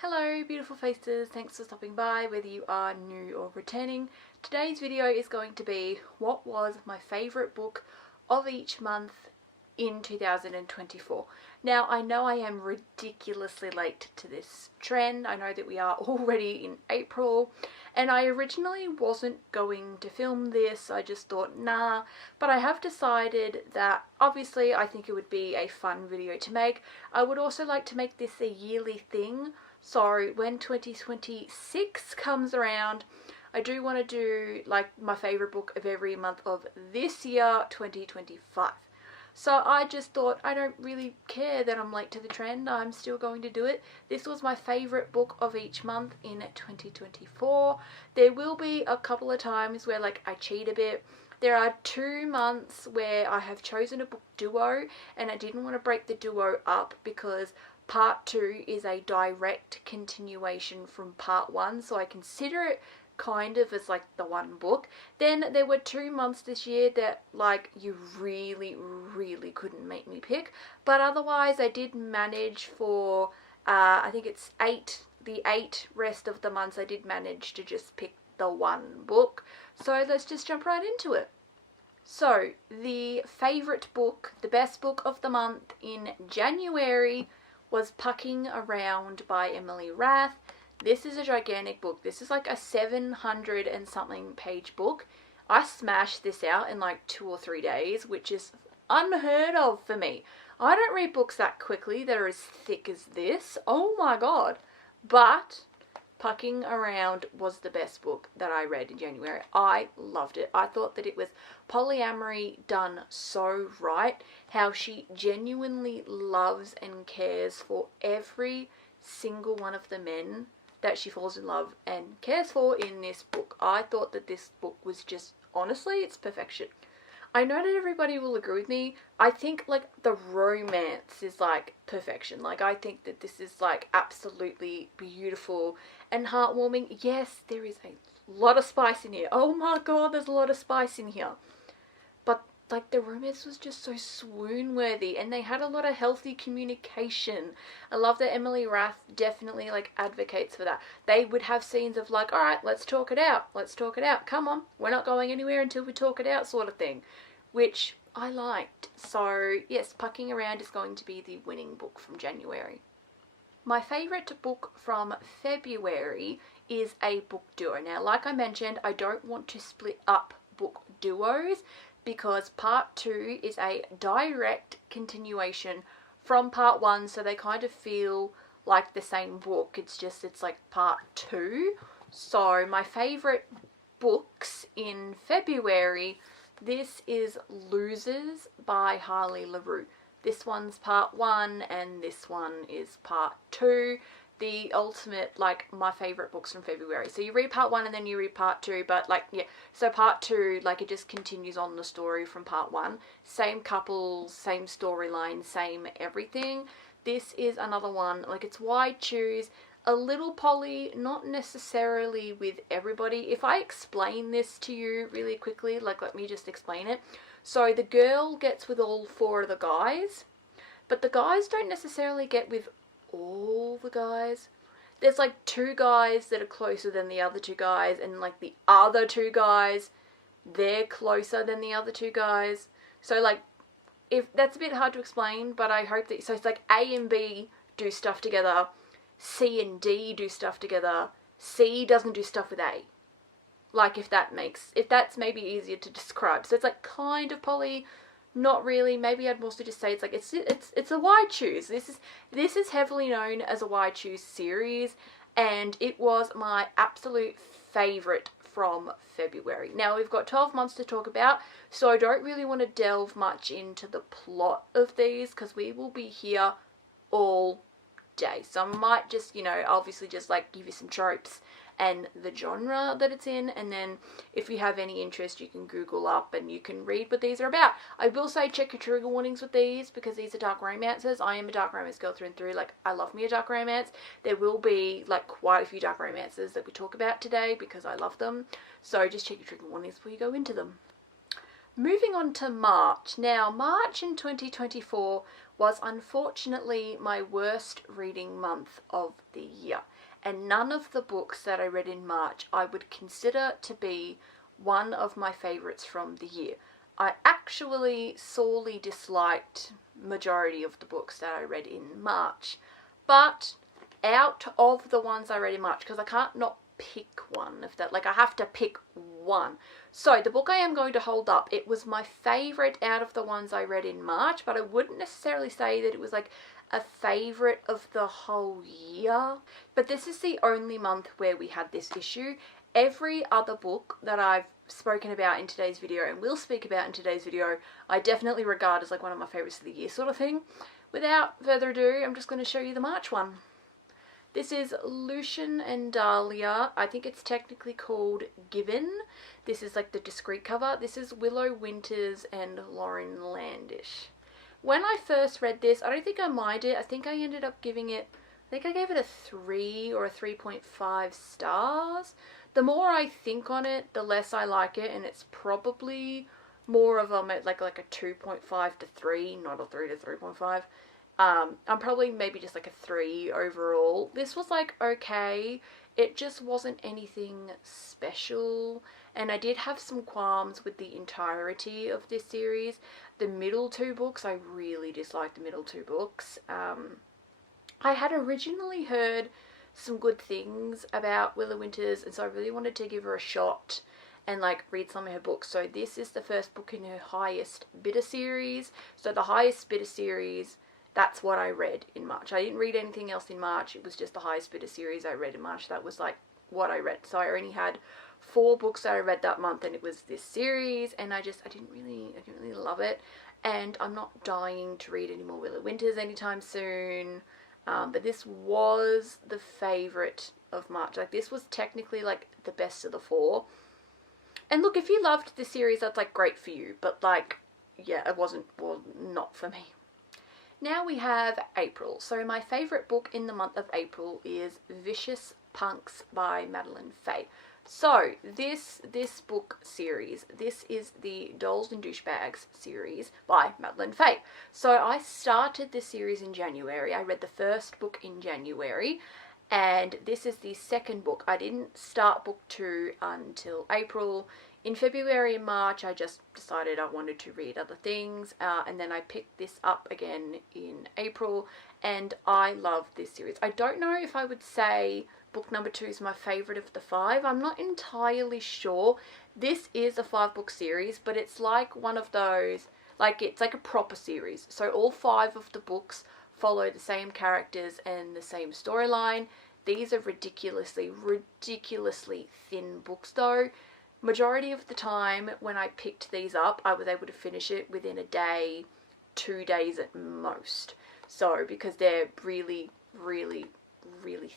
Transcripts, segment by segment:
Hello beautiful faces, thanks for stopping by whether you are new or returning. Today's video is going to be what was my favourite book of each month in 2024. Now I know I am ridiculously late to this trend. I know that we are already in April and I originally wasn't going to film this. I just thought nah, but I have decided that obviously I think it would be a fun video to make. I would also like to make this a yearly thing. So when 2026 comes around, I do want to do like my favourite book of every month of this year, 2025. So I just thought I don't really care that I'm late to the trend. I'm still going to do it. This was my favourite book of each month in 2024. There will be a couple of times where like I cheat a bit. There are 2 months where I have chosen a book duo and I didn't want to break the duo up because Part 2 is a direct continuation from Part 1, so I consider it kind of as like the one book. Then there were 2 months this year that like you really couldn't make me pick, but otherwise I did manage for I think it's the 8 rest of the months I did manage to just pick the one book. So let's just jump right into it. So the favourite book, the best book of the month in January was Pucking Around by Emily Rath. This is a gigantic book. This is like a 700 and something page book. I smashed this out in like 2 or 3 days, which is unheard of for me. I don't read books that quickly that are as thick as this. Oh my god. But Pucking Around was the best book that I read in January. I loved it. I thought that it was polyamory done so right. How she genuinely loves and cares for every single one of the men that she falls in love and cares for in this book. I thought that this book was just, honestly, it's perfection. I know that everybody will agree with me. I think like the romance is like perfection. Like I think that this is like absolutely beautiful and heartwarming. Yes, there is a lot of spice in here. Oh my god, there's a lot of spice in here. But like the romance was just so swoon worthy and they had a lot of healthy communication. I love that Emily Rath definitely like advocates for that. They would have scenes of like, alright, let's talk it out. Let's talk it out. Come on, we're not going anywhere until we talk it out sort of thing. Which I liked. So yes, Pucking Around is going to be the winning book from January. My favourite book from February is a book duo. Now, like I mentioned, I don't want to split up book duos because Part 2 is a direct continuation from Part 1, so they kind of feel like the same book. It's like Part 2. So my favourite books in February, this is Losers by Harley LaRue. This one's Part 1 and this one is Part 2. The ultimate, like, my favourite books from February. So you read Part 1 and then you read Part 2, but like, yeah. So Part 2, like, it just continues on the story from Part 1. Same couple, same storyline, same everything. This is another one, like, it's wide choose. A little poly, not necessarily with everybody. If I explain this to you really quickly, like let me just explain it. So the girl gets with all 4 of the guys, but the guys don't necessarily get with all the guys. There's like 2 guys that are closer than the other 2 guys, and like the other 2 guys, they're closer than the other 2 guys. So like, if that's a bit hard to explain, but I hope that, so it's like A and B do stuff together, C and D do stuff together, C doesn't do stuff with A. Like if that's maybe easier to describe. So it's like kind of poly, not really. Maybe I'd mostly just say it's like it's a wide choose. This is heavily known as a wide choose series, and it was my absolute favourite from February. Now we've got 12 months to talk about, so I don't really want to delve much into the plot of these because we will be here all day. So I might just, you know, obviously just like give you some tropes and the genre that it's in, and then if you have any interest you can Google up and you can read what these are about. I will say check your trigger warnings with these because these are dark romances. I am a dark romance girl through and through. Like, I love me a dark romance. There will be like quite a few dark romances that we talk about today because I love them. So just check your trigger warnings before you go into them. Moving on to March. Now, March in 2024 was unfortunately my worst reading month of the year. And none of the books that I read in March I would consider to be one of my favourites from the year. I actually sorely disliked majority of the books that I read in March. But out of the ones I read in March, because I can't not pick one of that, like I have to pick one. So the book I am going to hold up, it was my favourite out of the ones I read in March, but I wouldn't necessarily say that it was like a favourite of the whole year. But this is the only month where we had this issue. Every other book that I've spoken about in today's video and will speak about in today's video, I definitely regard as like one of my favourites of the year sort of thing. Without further ado, I'm just going to show you the March one. This is Lucian and Dahlia. I think it's technically called Given. This is like the discreet cover. This is Willow Winters and Lauren Landish. When I first read this, I don't think I minded it. I think I ended up giving it, I think I gave it a 3 or a 3.5 stars. The more I think on it, the less I like it, and it's probably more of a like a 2.5 to 3, not a 3 to 3.5. I'm probably maybe just like a 3 overall. This was like okay. It just wasn't anything special. And I did have some qualms with the entirety of this series. The middle two books, I really disliked the middle two books. I had originally heard some good things about Willow Winters, and so I really wanted to give her a shot and like read some of her books. So this is the first book in her Highest Bidder series. So the Highest Bidder series, that's what I read in March. I didn't read anything else in March. It was just the Highest Bidder series I read in March. That was like what I read. So I only had 4 books that I read that month, and it was this series, and I didn't really love it. And I'm not dying to read any more Willow Winters anytime soon. But this was the favourite of March. Like this was technically like the best of the 4. And look, if you loved this series, that's like great for you. But like, yeah, it wasn't, well, not for me. Now we have April. So my favourite book in the month of April is Vicious Punks by Madeleine Faye. So this book series, this is the Dolls and Douchebags series by Madeleine Faye. So I started this series in January. I read the first book in January, and this is the second book. I didn't start book 2 until April. In February and March, I just decided I wanted to read other things, and then I picked this up again in April, and I love this series. I don't know if I would say book number 2 is my favourite of the 5. I'm not entirely sure. This is a 5-book series, but it's like one of those, like it's like a proper series. So all 5 of the books follow the same characters and the same storyline. These are ridiculously thin books though. Majority of the time when I picked these up, I was able to finish it within a day, 2 days at most. So because they're really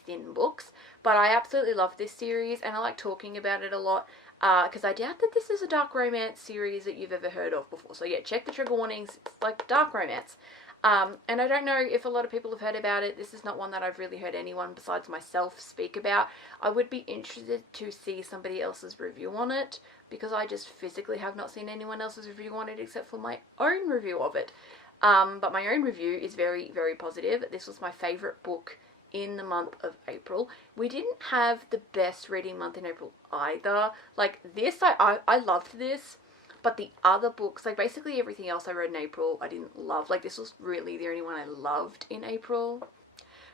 thin books. But I absolutely love this series, and I like talking about it a lot because I doubt that this is a dark romance series that you've ever heard of before. So yeah, check the trigger warnings. It's like dark romance. And I don't know if a lot of people have heard about it. This is not one that I've really heard anyone besides myself speak about. I would be interested to see somebody else's review on it, because I just physically have not seen anyone else's review on it except for my own review of it. But my own review is very positive. This was my favourite book in the month of April. We didn't have the best reading month in April either. Like this, I loved this. But the other books, like basically everything else I read in April, I didn't love. Like this was really the only one I loved in April.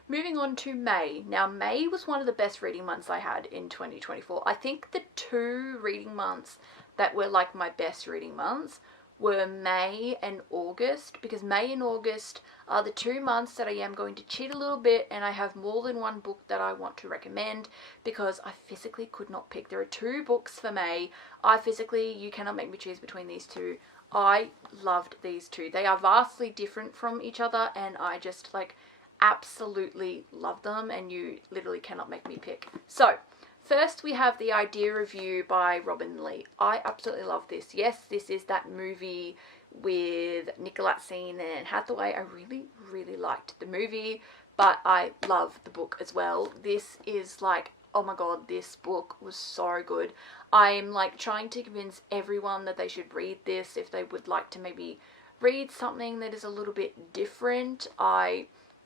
Moving on to May. Now May was one of the best reading months I had in 2024. I think the 2 reading months that were like my best reading months were May and August, because May and August are the 2 months that I am going to cheat a little bit, and I have more than one book that I want to recommend because I physically could not pick. There are 2 books for May. You cannot make me choose between these 2. I loved these 2. They are vastly different from each other, and I just like absolutely love them, and you literally cannot make me pick. So first, we have The Idea Review by Robin Lee. I absolutely love this. Yes, this is that movie with Nicolas Seen and Hathaway. I really liked the movie, but I love the book as well. This is like, oh my god, this book was so good. I'm like trying to convince everyone that they should read this if they would like to maybe read something that is a little bit different,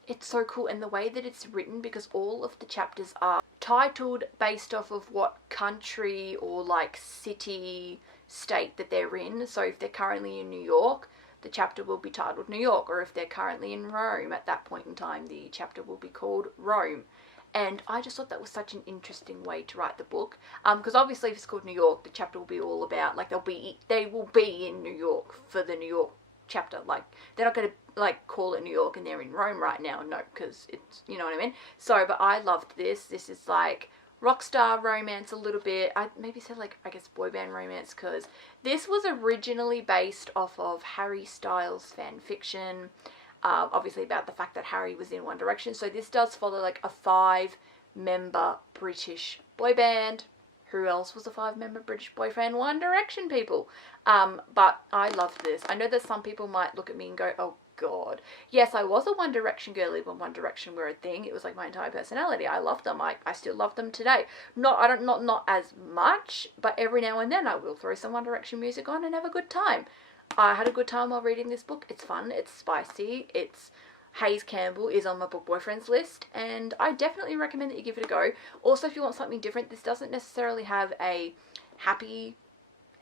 it's so cool. And the way that it's written, because all of the chapters are titled based off of what country or like city, state that they're in. So if they're currently in New York, the chapter will be titled New York, or if they're currently in Rome at that point in time, the chapter will be called Rome. And I just thought that was such an interesting way to write the book, because obviously if it's called New York, the chapter will be all about, like, they will be in New York for the New York chapter. Like, they're not going to like call it New York and they're in Rome right now, no, because it's, you know what I mean. So, but I loved this. This is like rock star romance a little bit. I maybe said like, I guess boy band romance, because this was originally based off of Harry Styles fan fiction, obviously about the fact that Harry was in One Direction. So this does follow like a 5-member British boy band. Who else was a 5-member British boy band? One Direction people. But I loved this. I know that some people might look at me and go, oh God. Yes, I was a One Direction girly when One Direction were a thing. It was like my entire personality. I loved them. I still love them today. Not as much, but every now and then I will throw some One Direction music on and have a good time. I had a good time while reading this book. It's fun. It's spicy. Hayes Campbell is on my book boyfriends list, and I definitely recommend that you give it a go. Also, if you want something different, this doesn't necessarily have a happy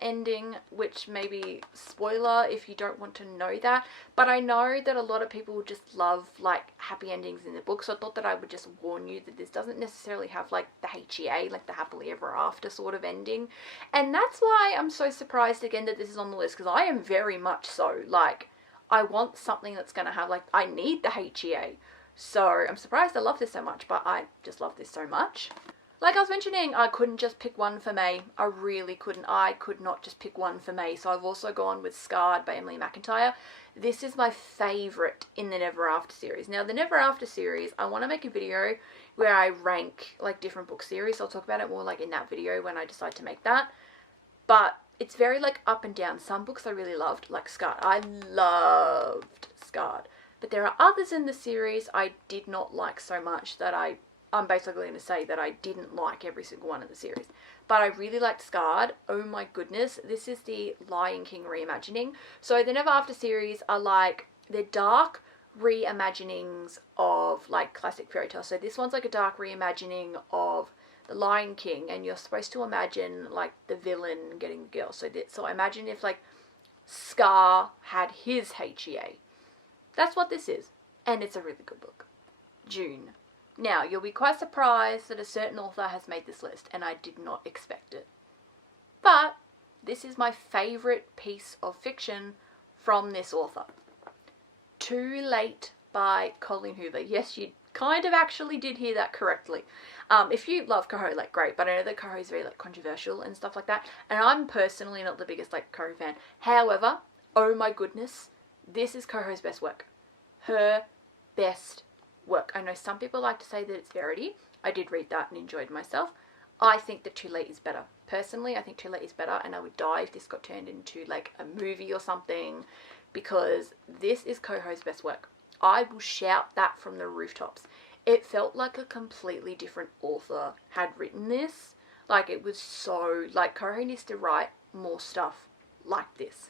ending, which maybe spoiler if you don't want to know that, but I know that a lot of people just love like happy endings in the book, so I thought that I would just warn you that this doesn't necessarily have like the HEA, like the happily ever after sort of ending. And that's why I'm so surprised again that this is on the list, because I am very much so like, I want something that's going to have, like, I need the HEA. So I'm surprised I love this so much, but I just love this so much. Like I was mentioning, I couldn't just pick one for May. I really couldn't. I could not just pick one for May. So I've also gone with Scarred by Emily McIntyre. This is my favourite in the Never After series. Now, the Never After series, I want to make a video where I rank, like, different book series. So I'll talk about it more, like, in that video when I decide to make that. But it's very, like, up and down. Some books I really loved, like Scarred. I loved Scarred. But there are others in the series I did not like so much that I'm basically going to say that I didn't like every single one of the series. But I really liked Scarred. Oh my goodness. This is the Lion King reimagining. So the Never After series are like, they're dark reimaginings of, like, classic fairy tales. So this one's like a dark reimagining of The Lion King, and you're supposed to imagine like the villain getting the girl. So imagine if like Scar had his HEA. That's what this is, and it's a really good book. June. Now, you'll be quite surprised that a certain author has made this list, and I did not expect it. But this is my favourite piece of fiction from this author. Too Late by Colleen Hoover. Yes, you kind of actually did hear that correctly. If you love Coho, like, great, but I know that Coho is very, like, controversial and stuff like that, and I'm personally not the biggest, like, Coho fan. However, oh my goodness, this is Coho's best work. Her best work. I know some people like to say that it's Verity. I did read that and enjoyed myself. I think that Too Late is better. Personally, I think Too Late is better, and I would die if this got turned into, like, a movie or something, because this is Coho's best work. I will shout that from the rooftops. It felt like a completely different author had written this. Like, it was so, like, Coho needs to write more stuff like this.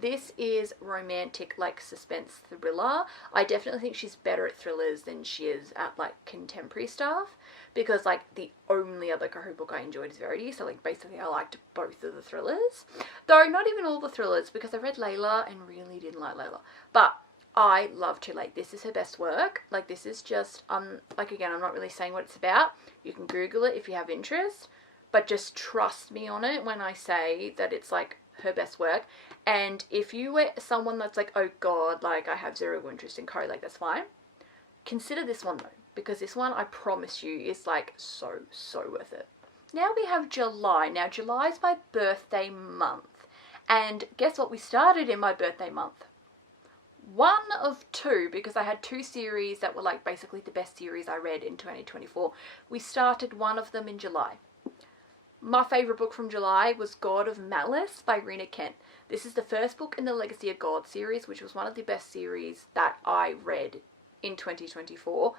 This is romantic, like, suspense thriller. I definitely think she's better at thrillers than she is at, like, contemporary stuff, because, like, the only other Coho book I enjoyed is Verity, so, like, basically I liked both of the thrillers. Though not even all the thrillers, because I read Layla and really didn't like Layla. But I love Too Late. This is her best work. Like, this is just, like, again, I'm not really saying what it's about. You can Google it if you have interest, but just trust me on it when I say that it's, like, her best work. And if you were someone that's like, oh God, like, I have zero interest in Coho, like, that's fine. Consider this one, though, because this one, I promise you, is, like, so worth it. Now we have July. Now, July is my birthday month. And guess what? We started in my birthday month. One of two, because I had two series that were, like, basically the best series I read in 2024. We started one of them in July. My favourite book from July was God of Malice by Rena Kent. This is the first book in the Legacy of God series, which was one of the best series that I read in 2024.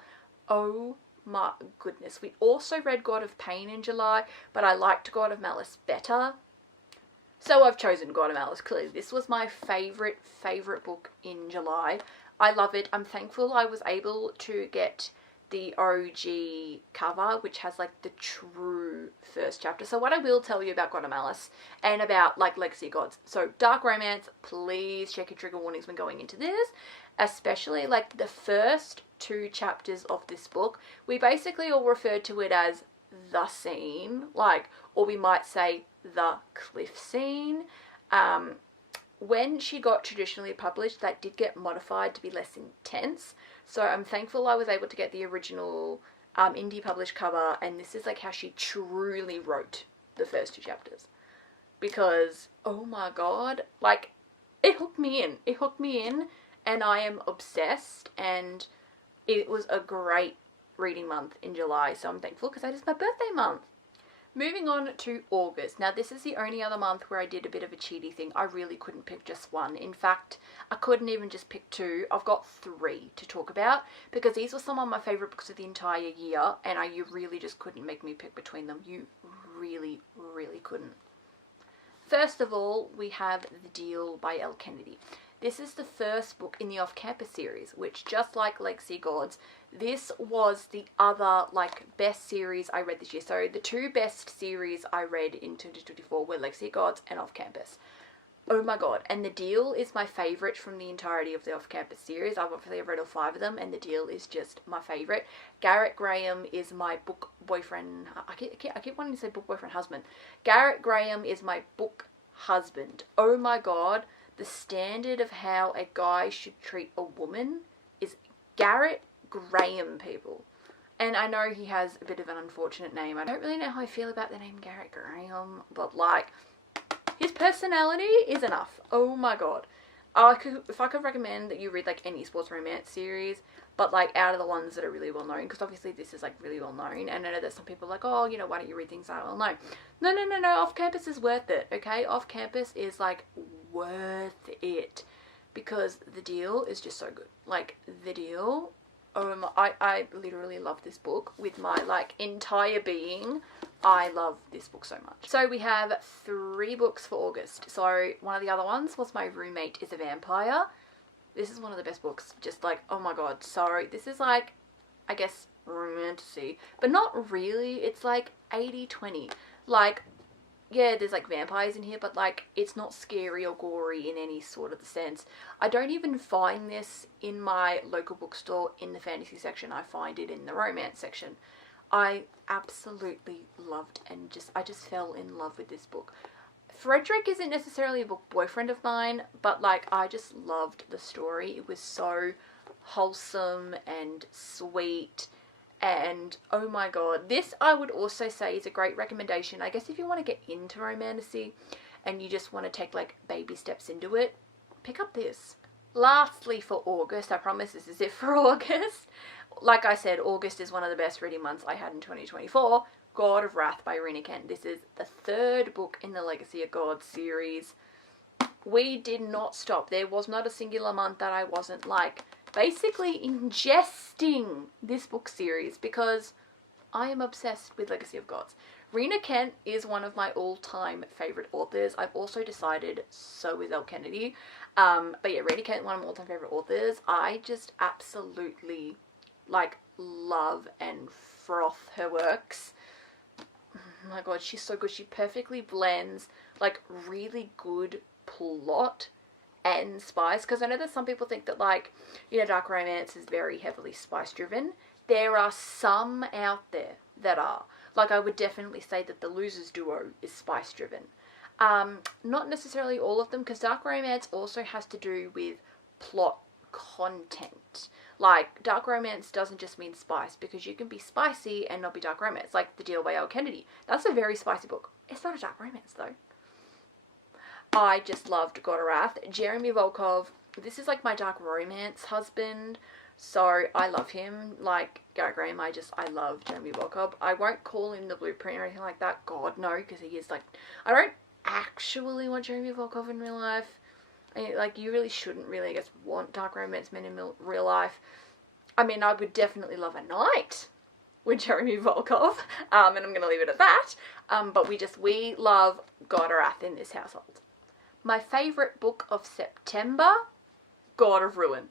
Oh my goodness. We also read God of Pain in July, but I liked God of Malice better. So I've chosen God of Malice. Clearly, this was my favourite book in July. I love it. I'm thankful I was able to get the OG cover, which has like the true first chapter. So what I will tell you about God of Malice and about like Legacy of Gods. So dark romance, please check your trigger warnings when going into this, especially like the first 2 chapters of this book. We basically all refer to it as the scene, like, or we might say the cliff scene. When she got traditionally published, that did get modified to be less intense. So I'm thankful I was able to get the original indie published cover, and this is like how she truly wrote the first 2 chapters. Because, oh my god, like, it hooked me in. It hooked me in, and I am obsessed, and it was a great reading month in July, so I'm thankful because that is my birthday month. Moving on to August. Now, this is the only other month where I did a bit of a cheaty thing. I really couldn't pick just one. In fact, I couldn't even just pick 2. I've got 3 to talk about because these were some of my favourite books of the entire year, and you really just couldn't make me pick between them. You really, really couldn't. First of all, we have The Deal by Elle Kennedy. This is the first book in the Off-Campus series, which, just like Legacy of Gods, this was the other, like, best series I read this year. So the 2 best series I read in 2024 were Legacy of Gods and Off-Campus. Oh my god, and The Deal is my favourite from the entirety of the Off-Campus series. I've obviously read all 5 of them, and The Deal is just my favourite. Garrett Graham is my book boyfriend. I keep wanting to say book boyfriend husband. Garrett Graham is my book husband. Oh my god. The standard of how a guy should treat a woman is Garrett Graham, people. And I know he has a bit of an unfortunate name. I don't really know how I feel about the name Garrett Graham, but like, his personality is enough. Oh my god. If I could recommend that you read like any sports romance series, but like out of the ones that are really well known, because obviously this is like really well known, and I know that some people are like, oh, you know, why don't you read things that are well known? No, Off Campus is worth it, okay? Off Campus is like worth it because The Deal is just so good. Like, The Deal, I literally love this book with my like entire being. I love this book so much. So we have 3 books for August. So one of the other ones was My Roommate is a Vampire. This is one of the best books. Just like, oh my god. So this is like, I guess, romantasy, but not really. It's like 80-20. Like, yeah, there's like vampires in here, but like, it's not scary or gory in any sort of the sense. I don't even find this in my local bookstore in the fantasy section. I find it in the romance section. I absolutely loved and I just fell in love with this book. Frederick isn't necessarily a book boyfriend of mine, but like, I just loved the story. It was so wholesome and sweet, and oh my god, this I would also say is a great recommendation. I guess if you want to get into romantasy and you just want to take like baby steps into it, pick up this. Lastly, for August, I promise this is it for August. Like I said, August is one of the best reading months I had in 2024. God of Wrath by Irina Kent. This is the 3rd book in the Legacy of Gods series. We did not stop. There was not a singular month that I wasn't like basically ingesting this book series because I am obsessed with Legacy of Gods. Rena Kent is one of my all-time favourite authors. I've also decided so is Elle Kennedy. But yeah, Rena Kent, one of my all-time favourite authors. I just absolutely like love and froth her works. Oh my god, she's so good. She perfectly blends like really good plot and spice, because I know that some people think that like, you know, dark romance is very heavily spice driven. There are some out there that are. Like, I would definitely say that the Losers duo is spice driven. Not necessarily all of them, because dark romance also has to do with plot content. Like, dark romance doesn't just mean spice, because you can be spicy and not be dark romance. Like The Deal by Elle Kennedy. That's a very spicy book. It's not a dark romance though. I just loved God of Wrath. Jeremy Volkov, this is like my dark romance husband, so I love him. Like Garrett Graham, I love Jeremy Volkov. I won't call him the Blueprint or anything like that. God, no, because he is like, I don't actually want Jeremy Volkov in real life. I mean, like, you really shouldn't really, I guess, want dark romance men in real life. I mean, I would definitely love a knight with Jeremy Volkov, and I'm going to leave it at that. But we love God of Wrath in this household. My favourite book of September, God of Ruin.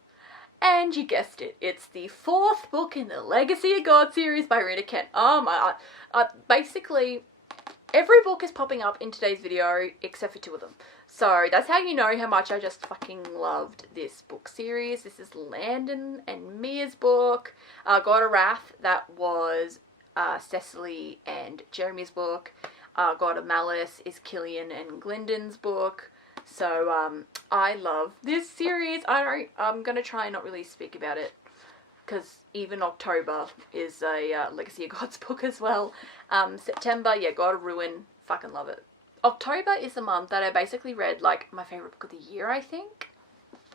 And you guessed it, it's the 4th book in the Legacy of God series by Rita Kent. Oh my, basically, every book is popping up in today's video except for 2 of them. So that's how you know how much I just fucking loved this book series. This is Landon and Mia's book. God of Wrath, that was Cecily and Jeremy's book. God of Malice is Killian and Glyndon's book. So I love this series. I'm gonna try and not really speak about it because even October is a Legacy of Gods book as well. September, yeah, God of Ruin, fucking love it. October is the month that I basically read like my favorite book of the year, I think.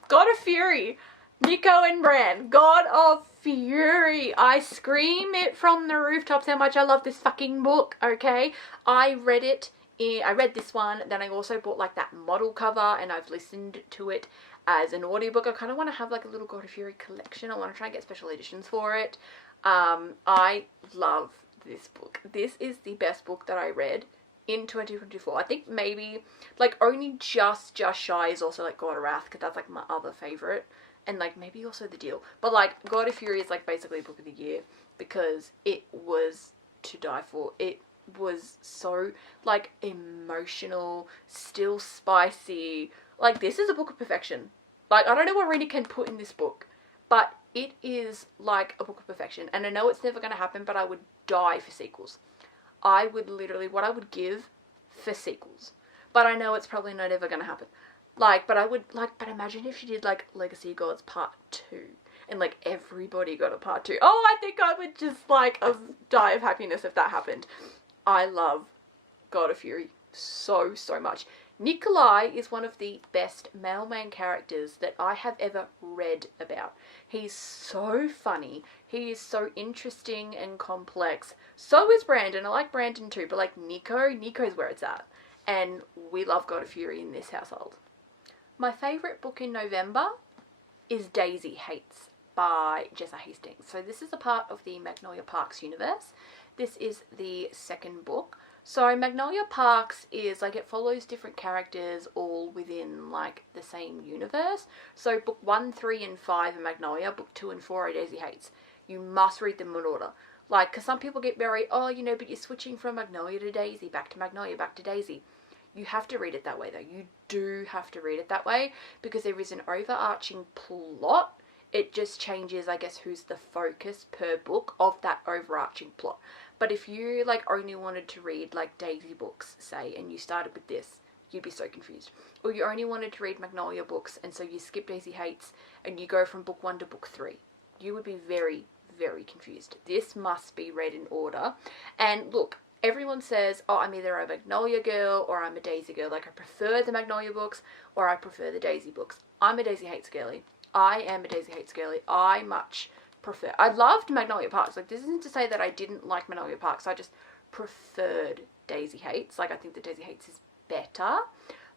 God of Fury, Nico and Bran, God of Fury. I scream it from the rooftops how much I love this fucking book. Okay, I read this one, then I also bought like that model cover and I've listened to it as an audiobook. I kind of want to have like a little God of Fury collection. I want to try and get special editions for it. I love this book. This is the best book that I read in 2024. I think maybe like only just shy is also like God of Wrath, because that's like my other favorite, and like maybe also The Deal. But like God of Fury is like basically book of the year because it was to die for. It was so like emotional, still spicy. Like this is a book of perfection. Like I don't know what Rita can put in this book, but it is like a book of perfection. And I know it's never going to happen, but I would die for sequels. I would literally, what I would give for sequels. But I know it's probably not ever going to happen. Like, but I would like, but imagine if she did like Legacy of Gods Part 2. And like everybody got a Part 2. Oh, I think I would just like die of happiness if that happened. I love God of Fury so much. Nikolai is one of the best male main characters that I have ever read about. He's so funny. He is so interesting and complex. So is Brandon. I like Brandon too, but like Nico's where it's at. And we love God of Fury in this household. My favourite book in November is Daisy Hates by Jessa Hastings. So this is a part of the Magnolia Parks universe. This is the 2nd book. So Magnolia Parks is like, it follows different characters all within like the same universe. So book 1, 3 and 5 are Magnolia, book 2 and 4 are Daisy Hates. You must read them in order. Like, because some people get very, oh, you know, but you're switching from Magnolia to Daisy, back to Magnolia, back to Daisy. You have to read it that way though. You do have to read it that way because there is an overarching plot. It just changes, I guess, who's the focus per book of that overarching plot. But if you like only wanted to read like Daisy books, say, and you started with this, you'd be so confused. Or you only wanted to read Magnolia books and so you skip Daisy Hates and you go from book 1 to book 3. You would be very confused. This must be read in order. And look, everyone says, oh, I'm either a Magnolia girl or I'm a Daisy girl. Like I prefer the Magnolia books or I prefer the Daisy books. I'm a Daisy Hates girly. I am a Daisy Hates girly. I much prefer. I loved Magnolia Parks. Like this isn't to say that I didn't like Magnolia Parks. I just preferred Daisy Hates. Like I think that Daisy Hates is better.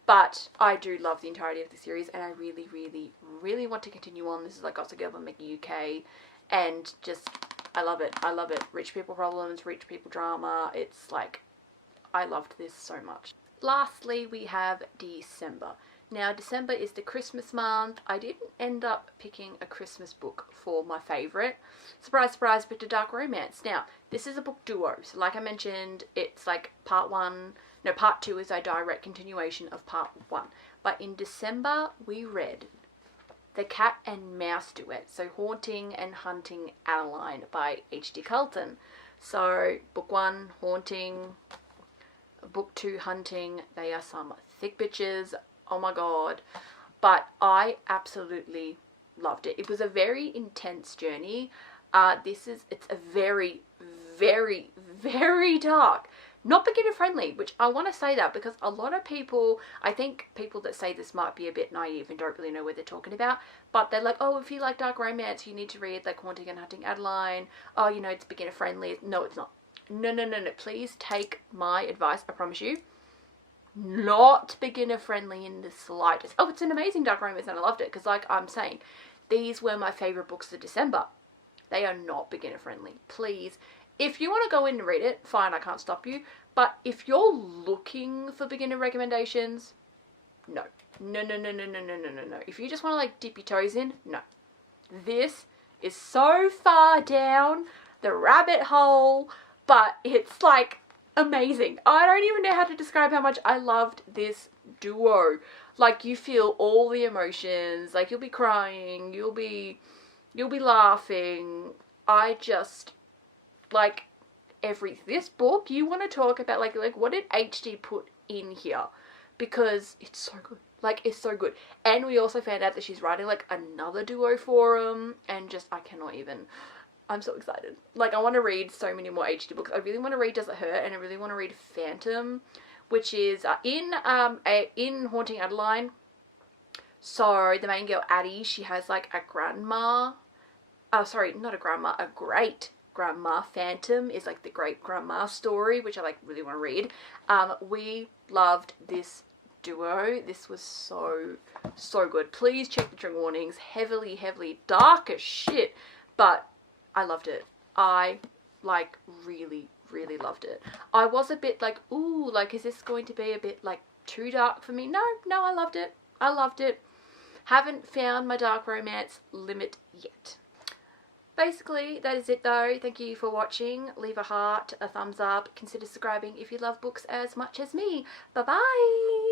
But I do love the entirety of the series and I really want to continue on. This is like Gossip Girl by Mickey UK and just, I love it. I love it. Rich people problems, rich people drama. It's like, I loved this so much. Lastly, we have December. Now, December is the Christmas month. I didn't end up picking a Christmas book for my favourite. Surprise, surprise, but a dark romance. Now, this is a book duo. So like I mentioned, it's like part 2 is a direct continuation of part 1. But in December, we read The Cat and Mouse Duet. So Haunting and Hunting Adeline by H.D. Carlton. So book 1, Haunting. Book 2, Hunting. They are some thick bitches. Oh my god. But I absolutely loved it. It was a very intense journey. It's a very dark. Not beginner friendly, which I want to say that because a lot of people, I think people that say this might be a bit naive and don't really know what they're talking about, but they're like, oh, if you like dark romance, you need to read like Haunting and Hunting Adeline. Oh, you know, it's beginner friendly. No, it's not. No. Please take my advice. I promise you. Not beginner friendly in the slightest. Oh, it's an amazing dark romance and I loved it because like I'm saying, these were my favourite books of December. They are not beginner friendly. Please, if you want to go in and read it, fine, I can't stop you. But if you're looking for beginner recommendations, no. No, no, no, no, no, no, no, no, no. If you just want to like dip your toes in, no. This is so far down the rabbit hole, but it's like amazing. I don't even know how to describe how much I loved this duo. Like, you feel all the emotions, like you'll be crying, you'll be laughing. I just like this book. You want to talk about like what did HD put in here, because it's so good. Like, it's so good. And we also found out that she's writing like another duo forum, and just I cannot even. I'm so excited. Like, I want to read so many more HD books. I really want to read Does It Hurt, and I really want to read Phantom, which is in Haunting Adeline. So the main girl Addie, she has like a grandma. Sorry, not a grandma, a great grandma. Phantom is like the great grandma story, which I like really want to read. We loved this duo. This was so good. Please check the trigger warnings. Heavily dark as shit, but I loved it. I like really loved it. I was a bit like, ooh, like, is this going to be a bit like too dark for me? No, I loved it. I loved it. Haven't found my dark romance limit yet. Basically, that is it though. Thank you for watching. Leave a heart, a thumbs up, consider subscribing if you love books as much as me. Bye bye!